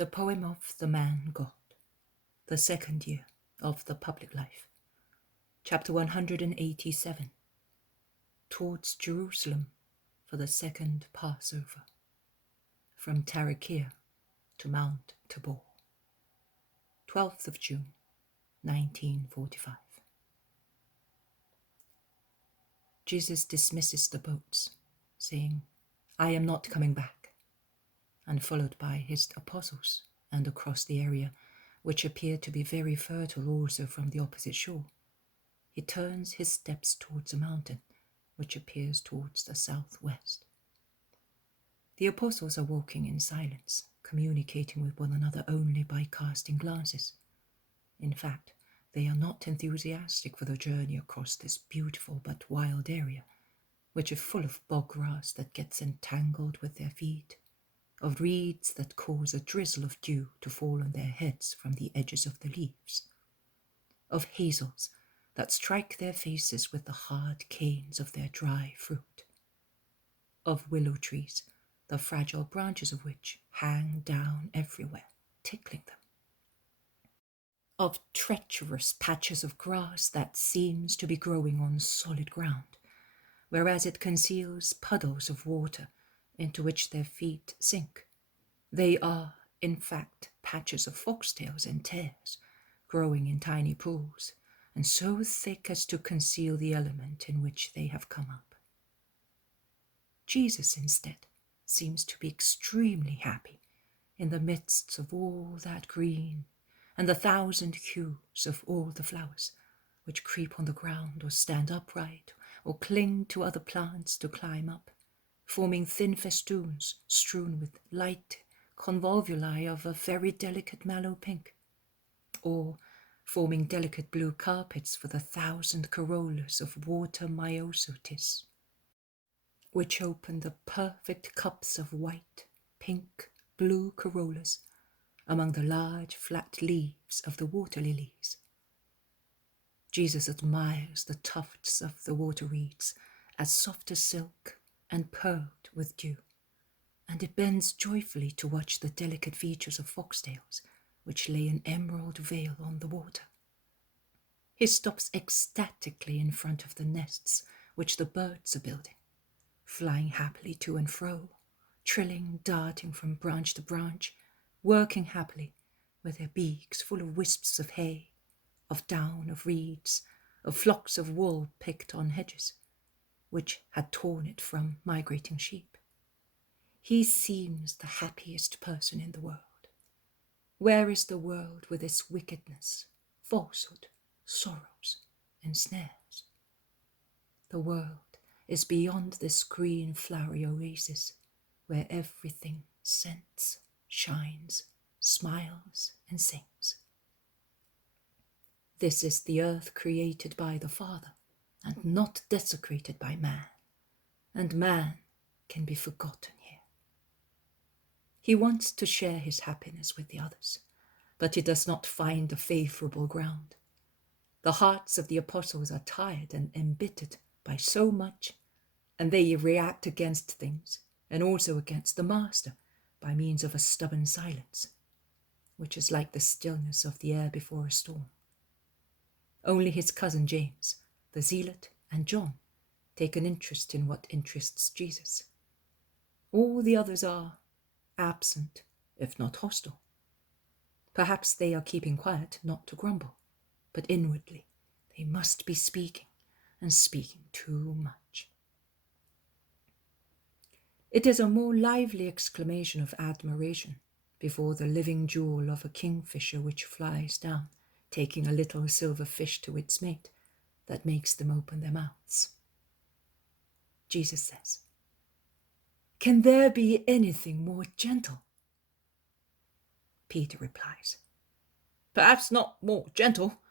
The poem of the man God, the second year of the public life. Chapter 187. Towards Jerusalem for the second Passover. From Tarichea to Mount Tabor. 12th of June, 1945. Jesus dismisses the boats, saying, "I am not coming back," and followed by his apostles, and across the area, which appeared to be very fertile also from the opposite shore, he turns his steps towards a mountain, which appears towards the southwest. The apostles are walking in silence, communicating with one another only by casting glances. In fact, they are not enthusiastic for the journey across this beautiful but wild area, which is full of bog grass that gets entangled with their feet, of reeds that cause a drizzle of dew to fall on their heads from the edges of the leaves, of hazels that strike their faces with the hard canes of their dry fruit, of willow trees, the fragile branches of which hang down everywhere, tickling them, of treacherous patches of grass that seems to be growing on solid ground, whereas it conceals puddles of water into which their feet sink. They are, in fact, patches of foxtails and tares, growing in tiny pools, and so thick as to conceal the element in which they have come up. Jesus, instead, seems to be extremely happy in the midst of all that green and the thousand hues of all the flowers, which creep on the ground or stand upright or cling to other plants to climb up, forming thin festoons strewn with light convolvuli of a very delicate mallow pink, or forming delicate blue carpets for the 1,000 corollas of water myosotis, which open the perfect cups of white, pink, blue corollas among the large flat leaves of the water lilies. Jesus admires the tufts of the water reeds as soft as silk and pearled with dew, and it bends joyfully to watch the delicate features of foxtails, which lay an emerald veil on the water. He stops ecstatically in front of the nests which the birds are building, flying happily to and fro, trilling, darting from branch to branch, working happily with their beaks full of wisps of hay, of down, of reeds, of flocks of wool picked on hedges, which had torn it from migrating sheep. He seems the happiest person in the world. Where is the world with its wickedness, falsehood, sorrows, and snares? The world is beyond this green flowery oasis, where everything scents, shines, smiles, and sings. This is the earth created by the Father, and not desecrated by man, and man can be forgotten here. He wants to share his happiness with the others, but he does not find a favorable ground. The hearts of the apostles are tired and embittered by so much, and they react against things, and also against the Master, by means of a stubborn silence, which is like the stillness of the air before a storm. Only his cousin James, the zealot, and John take an interest in what interests Jesus. All the others are absent, if not hostile. Perhaps they are keeping quiet not to grumble, but inwardly they must be speaking, and speaking too much. It is a more lively exclamation of admiration before the living jewel of a kingfisher which flies down, taking a little silver fish to its mate, that makes them open their mouths. Jesus says, "Can there be anything more gentle?" Peter replies, "Perhaps not more gentle,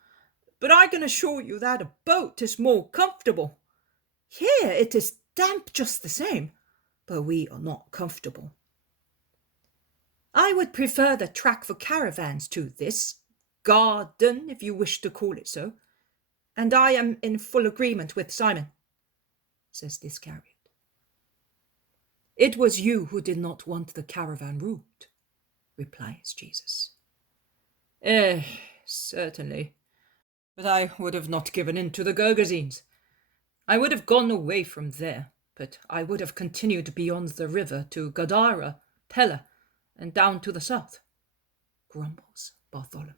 but I can assure you that a boat is more comfortable. Here it is damp just the same, but we are not comfortable. I would prefer the track for caravans to this garden, if you wish to call it so, and I am in full agreement with Simon," says the Iscariot. "It was you who did not want the caravan route. replies Jesus. Certainly. But I would have not given in to the Gergesenes. I would have gone away from there, but I would have continued beyond the river to Gadara, Pella, and down to the south, grumbles Bartholomew.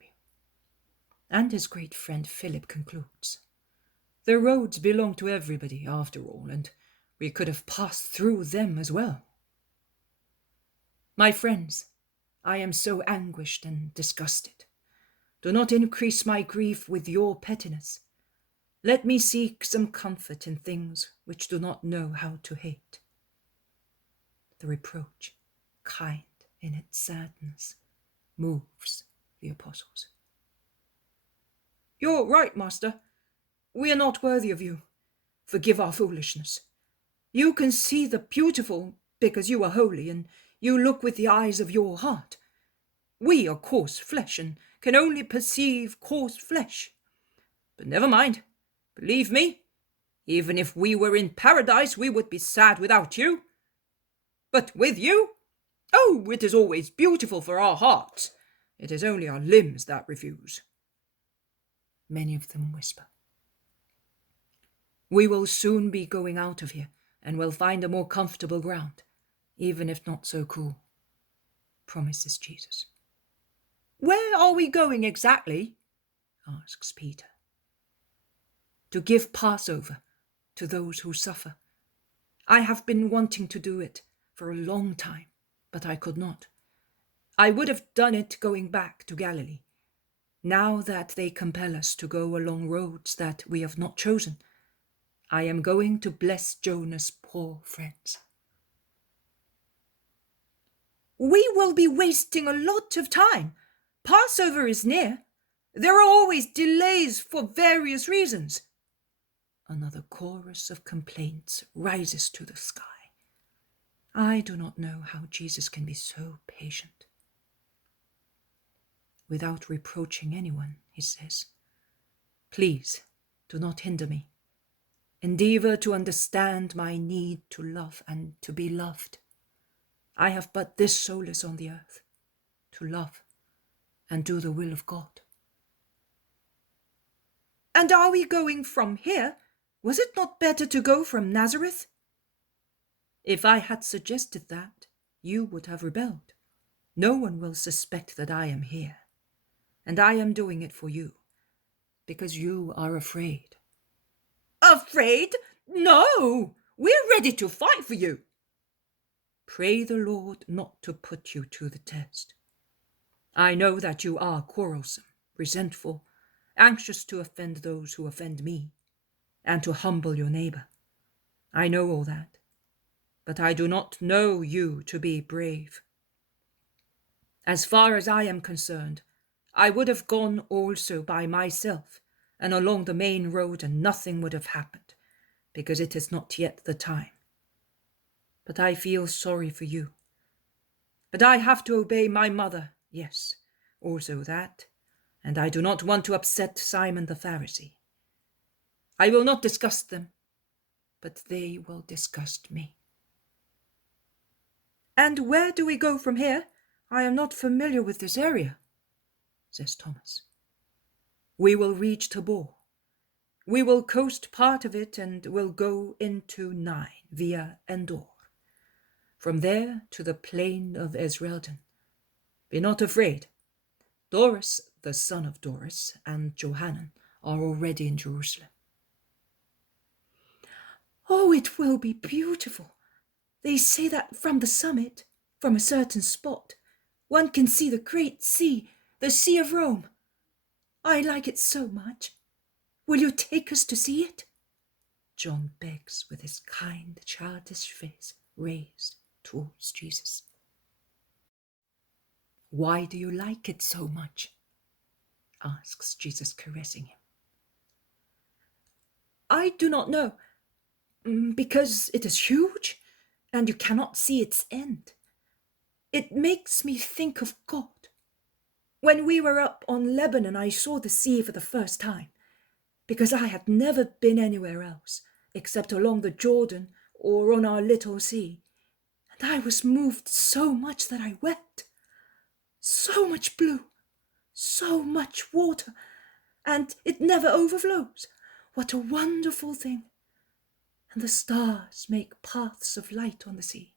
And his great friend Philip concludes, the roads belong to everybody, after all, and we could have passed through them as well. My friends, I am so anguished and disgusted. Do not increase my grief with your pettiness. Let me seek some comfort in things which do not know how to hate. The reproach, kind in its sadness, moves the apostles. You're right, Master. We are not worthy of you. Forgive our foolishness. You can see the beautiful because you are holy, and you look with the eyes of your heart. We are coarse flesh and can only perceive coarse flesh. But never mind. Believe me, even if we were in paradise, we would be sad without you. But with you? Oh, it is always beautiful for our hearts. It is only our limbs that refuse. Many of them whisper. We will soon be going out of here, and will find a more comfortable ground, even if not so cool, promises Jesus. Where are we going exactly? Asks Peter. To give Passover to those who suffer. I have been wanting to do it for a long time, but I could not. I would have done it going back to Galilee. Now that they compel us to go along roads that we have not chosen, I am going to bless Jonah's poor friends. We will be wasting a lot of time. Passover is near. There are always delays for various reasons. Another chorus of complaints rises to the sky. I do not know how Jesus can be so patient. Without reproaching anyone, he says, please do not hinder me. Endeavor to understand my need to love and to be loved. I have but this solace on the earth, to love and do the will of God. And are we going from here? Was it not better to go from Nazareth? If I had suggested that, you would have rebelled. No one will suspect that I am here, and I am doing it for you, because you are afraid. Afraid? No! We're ready to fight for you. Pray the Lord not to put you to the test. I know that you are quarrelsome, resentful, anxious to offend those who offend me, and to humble your neighbor. I know all that, but I do not know you to be brave. As far as I am concerned, I would have gone also by myself and along the main road, and nothing would have happened, because it is not yet the time. But I feel sorry for you. But I have to obey my mother, yes, also that, and I do not want to upset Simon the Pharisee. I will not disgust them, but they will disgust me. And where do we go from here? I am not familiar with this area, says Thomas. We will reach Tabor. We will coast part of it and will go into Nain via Endor. From there to the plain of Esrelden. Be not afraid. Doris, the son of Doris, and Johanan are already in Jerusalem. Oh, it will be beautiful. They say that from the summit, from a certain spot, one can see the great sea, the Sea of Rome. I like it so much. Will you take us to see it? John begs with his kind, childish face raised towards Jesus. Why do you like it so much? Asks Jesus, caressing him. I do not know. Because it is huge, and you cannot see its end. It makes me think of God. When we were up on Lebanon, I saw the sea for the first time, because I had never been anywhere else, except along the Jordan or on our little sea, and I was moved so much that I wept. so much blue, so much water, and it never overflows. What a wonderful thing! And the stars make paths of light on the sea.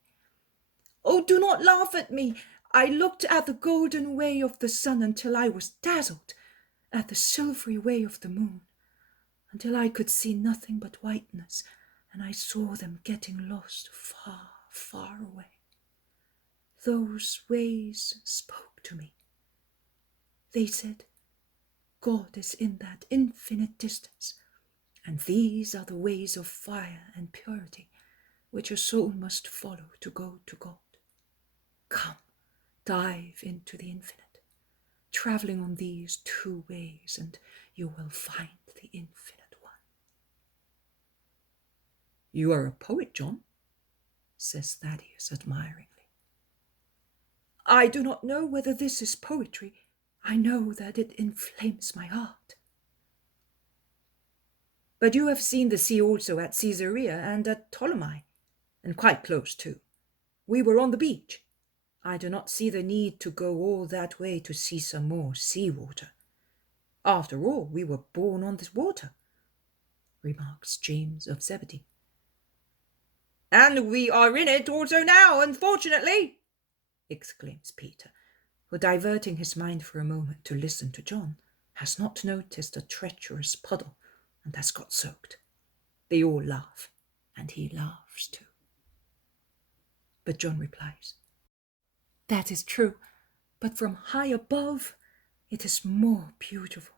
Oh, do not laugh at me. I looked at the golden way of the sun until I was dazzled, at the silvery way of the moon, until I could see nothing but whiteness, and I saw them getting lost far, far away. Those ways spoke to me. They said, God is in that infinite distance, and these are the ways of fire and purity, which a soul must follow to go to God. Come, dive into the infinite, traveling on these two ways, and you will find the infinite one. You are a poet, John, says Thaddeus admiringly. I do not know whether this is poetry. I know that it inflames my heart. But you have seen the sea also at Caesarea and at Ptolemy, and quite close too. We were on the beach. I do not see the need to go all that way to see some more sea water. After all, we were born on this water, remarks James of Zebedee. And we are in it also now, unfortunately, exclaims Peter, who, diverting his mind for a moment to listen to John, has not noticed a treacherous puddle and has got soaked. They all laugh, and he laughs too. But John replies, That is true, but from high above it is more beautiful.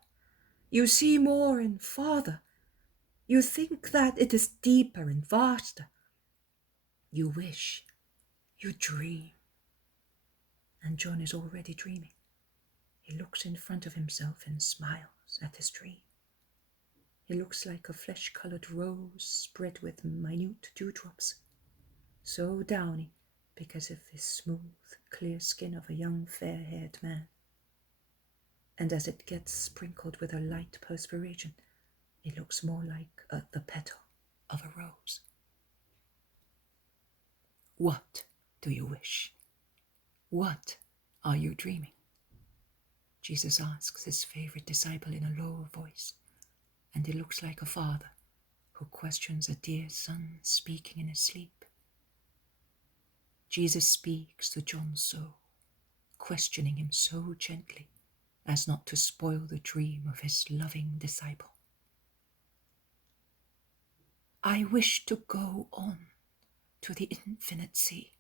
You see more and farther. You think that it is deeper and vaster. You wish, you dream. And John is already dreaming. He looks in front of himself and smiles at his dream. He looks like a flesh-colored rose spread with minute dewdrops, so downy because of the smooth, clear skin of a young, fair-haired man. And as it gets sprinkled with a light perspiration, it looks more like the petal of a rose. What do you wish? What are you dreaming? Jesus asks his favorite disciple in a low voice, and he looks like a father who questions a dear son speaking in his sleep. Jesus speaks to John's soul, questioning him so gently as not to spoil the dream of his loving disciple. I wish to go on to the infinite sea,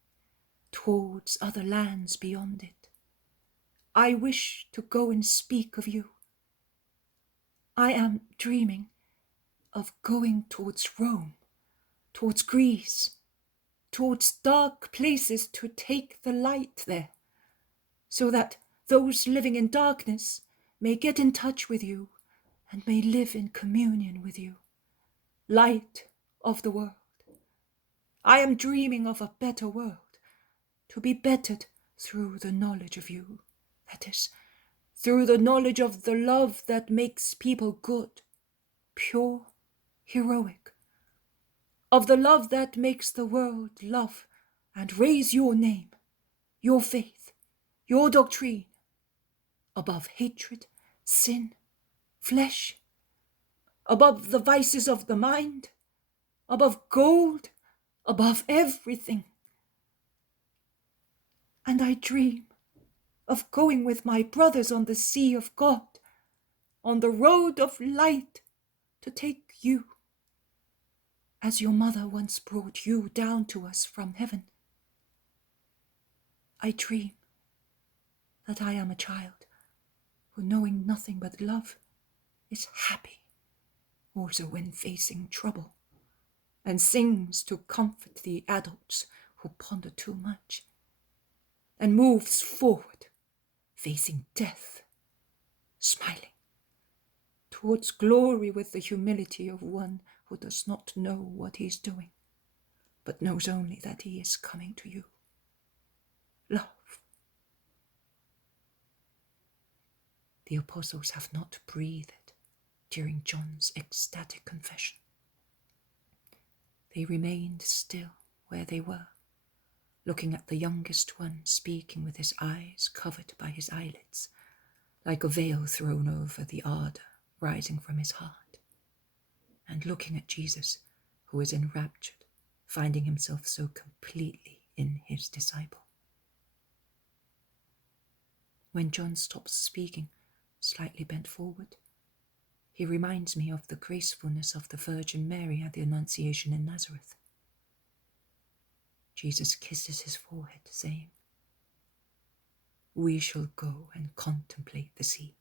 towards other lands beyond it. I wish to go and speak of you. I am dreaming of going towards Rome, towards Greece, towards dark places to take the light there, so that those living in darkness may get in touch with you and may live in communion with you. Light of the world. I am dreaming of a better world, to be bettered through the knowledge of you, that is, through the knowledge of the love that makes people good, pure, heroic, of the love that makes the world love and raise your name, your faith, your doctrine, above hatred, sin, flesh, above the vices of the mind, above gold, above everything. And I dream of going with my brothers on the sea of God, on the road of light, to take you, as your mother once brought you down to us from heaven. I dream that I am a child who, knowing nothing but love, is happy also when facing trouble, and sings to comfort the adults who ponder too much, and moves forward, facing death, smiling, towards glory with the humility of one who does not know what he is doing, but knows only that he is coming to you. Love. The apostles have not breathed during John's ecstatic confession. They remained still where they were, looking at the youngest one speaking with his eyes covered by his eyelids, like a veil thrown over the ardor rising from his heart, and looking at Jesus, who is enraptured, finding himself so completely in his disciple. When John stops speaking, slightly bent forward, he reminds me of the gracefulness of the Virgin Mary at the Annunciation in Nazareth. Jesus kisses his forehead, saying, "We shall go and contemplate the sea,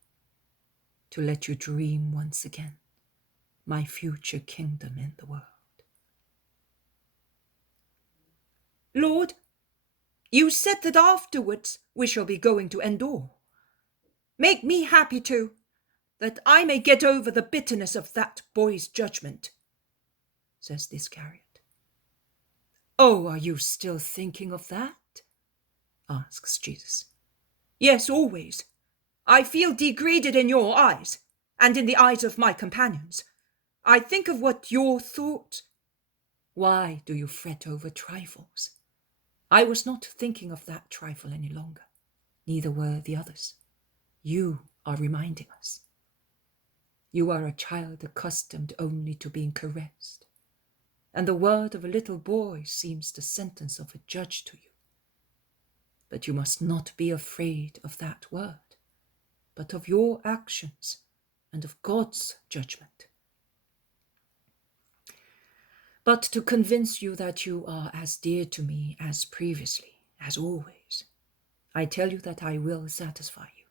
to let you dream once again my future kingdom in the world." "Lord, you said that afterwards we shall be going to Endor. Make me happy too, that I may get over the bitterness of that boy's judgment," says the Iscariot. "Oh, are you still thinking of that?" asks Jesus. "Yes, always. I feel degraded in your eyes, and in the eyes of my companions. I think of what your thought—" "Why do you fret over trifles? I was not thinking of that trifle any longer. Neither were the others. You are reminding us. You are a child accustomed only to being caressed, and the word of a little boy seems the sentence of a judge to you. But you must not be afraid of that word, but of your actions and of God's judgment. But to convince you that you are as dear to me as previously, as always, I tell you that I will satisfy you.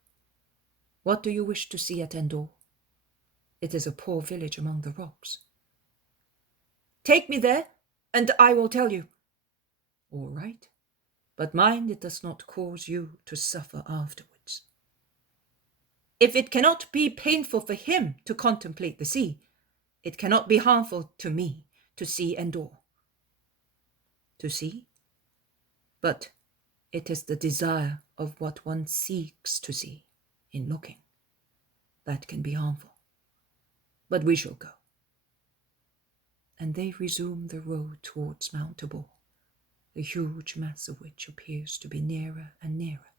What do you wish to see at Endor? It is a poor village among the rocks." "Take me there, and I will tell you." "All right, but mind it does not cause you to suffer afterwards." "If it cannot be painful for him to contemplate the sea, it cannot be harmful to me to see Endor." "To see? But it is the desire of what one seeks to see in looking that can be harmful. But we shall go." And they resume the road towards Mount Tabor, the huge mass of which appears to be nearer and nearer,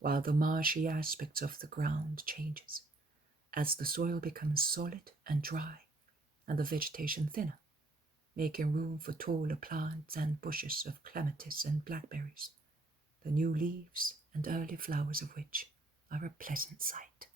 while the marshy aspects of the ground changes, as the soil becomes solid and dry, and the vegetation thinner, making room for taller plants and bushes of clematis and blackberries, the new leaves and early flowers of which are a pleasant sight.